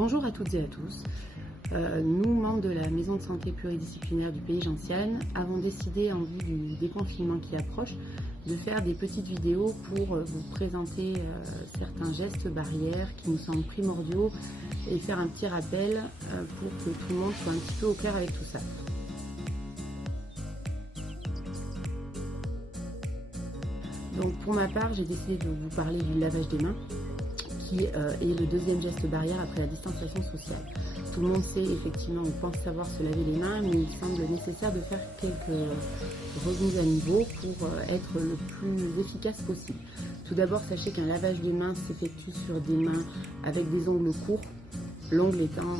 Bonjour à toutes et à tous. Nous, membres de la maison de santé pluridisciplinaire du Pays Gentiane, avons décidé, en vue du déconfinement qui approche, de faire des petites vidéos pour vous présenter certains gestes barrières qui nous semblent primordiaux et faire un petit rappel pour que tout le monde soit un petit peu au clair avec tout ça. Donc pour ma part, j'ai décidé de vous parler du lavage des mains, qui est le deuxième geste barrière après la distanciation sociale. Tout le monde sait effectivement, on pense savoir se laver les mains, mais il semble nécessaire de faire quelques remises à niveau pour être le plus efficace possible. Tout d'abord, sachez qu'un lavage des mains s'effectue sur des mains avec des ongles courts, l'ongle étant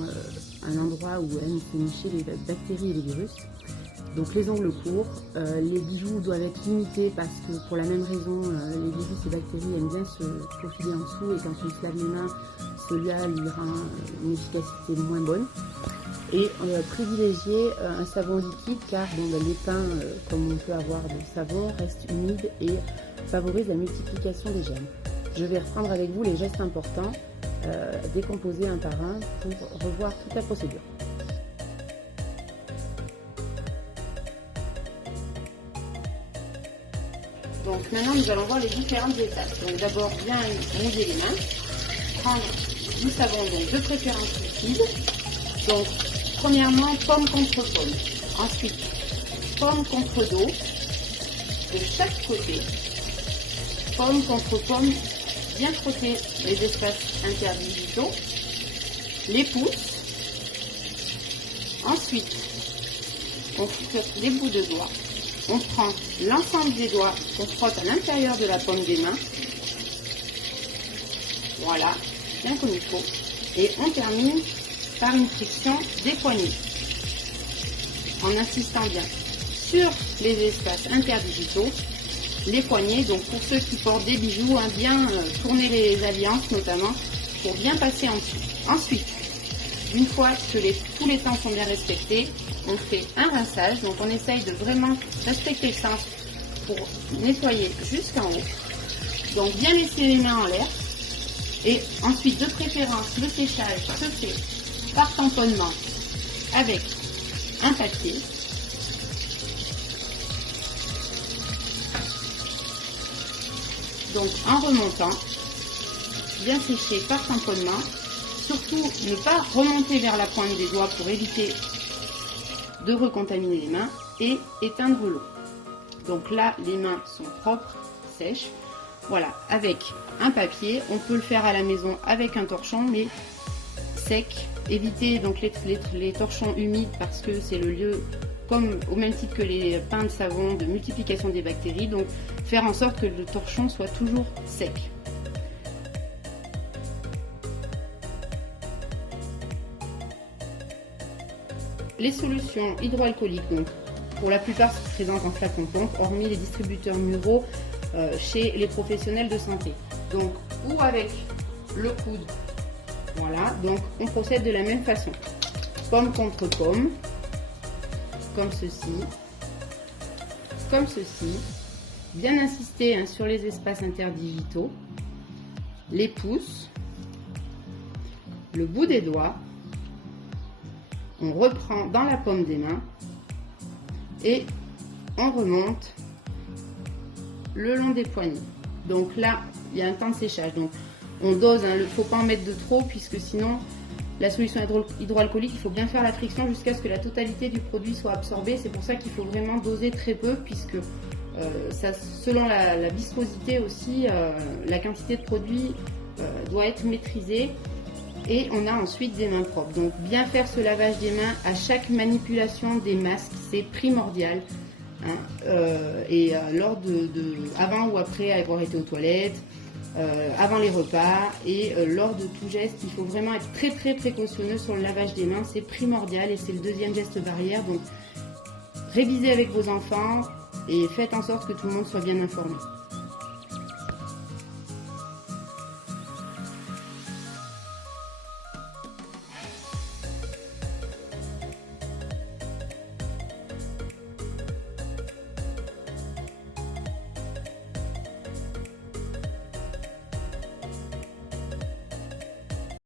un endroit où aiment se nicher les bactéries et les virus. Donc les ongles courts, les bijoux doivent être limités parce que pour la même raison, les virus et bactéries aiment bien se faufiler en dessous et quand on se lave les mains, cela lui rend une efficacité moins bonne. Et privilégier un savon liquide car les pains, comme on peut avoir de savon, restent humides et favorisent la multiplication des germes. Je vais reprendre avec vous les gestes importants, décomposer un par un pour revoir toute la procédure. Donc maintenant nous allons voir les différentes étapes. Donc d'abord bien mouiller les mains, prendre du savon, donc de préférence liquide. Donc premièrement pomme contre pomme, ensuite pomme contre dos de chaque côté, pomme contre pomme, bien frotter les espaces interdigitaux, les pouces. Ensuite on frotte les bouts de doigts. On prend l'ensemble des doigts qu'on frotte à l'intérieur de la paume des mains. Voilà, bien comme il faut. Et on termine par une friction des poignets. En insistant bien sur les espaces interdigitaux, les poignets, donc pour ceux qui portent des bijoux, bien tourner les alliances notamment, pour bien passer en dessous. Ensuite, une fois que tous les temps sont bien respectés, on fait un rinçage, donc on essaye de vraiment respecter le sens pour nettoyer jusqu'en haut. Donc bien laisser les mains en l'air. Et ensuite, de préférence, le séchage se fait par tamponnement avec un papier. Donc en remontant, bien sécher par tamponnement. Surtout, ne pas remonter vers la pointe des doigts pour éviter de recontaminer les mains et éteindre l'eau. Donc là, les mains sont propres, sèches. Voilà, avec un papier, on peut le faire à la maison avec un torchon, mais sec. Évitez donc les torchons humides parce que c'est le lieu, comme au même titre que les pains de savon, de multiplication des bactéries. Donc faire en sorte que le torchon soit toujours sec. Les solutions hydroalcooliques, donc, pour la plupart sont présentes en flacon pompe, hormis les distributeurs muraux chez les professionnels de santé. Donc, ou avec le coude, voilà, donc on procède de la même façon. Pomme contre pomme, comme ceci, bien insister sur les espaces interdigitaux, les pouces, le bout des doigts. On reprend dans la paume des mains et on remonte le long des poignets. Donc là, il y a un temps de séchage. Donc on dose, il ne faut pas en mettre de trop puisque sinon la solution hydroalcoolique, il faut bien faire la friction jusqu'à ce que la totalité du produit soit absorbée. C'est pour ça qu'il faut vraiment doser très peu puisque selon la viscosité aussi, la quantité de produit doit être maîtrisée. Et on a ensuite des mains propres. Donc bien faire ce lavage des mains à chaque manipulation des masques, c'est primordial. Avant ou après avoir été aux toilettes, avant les repas et lors de tout geste, il faut vraiment être très précautionneux sur le lavage des mains. C'est primordial et c'est le deuxième geste barrière. Donc révisez avec vos enfants et faites en sorte que tout le monde soit bien informé.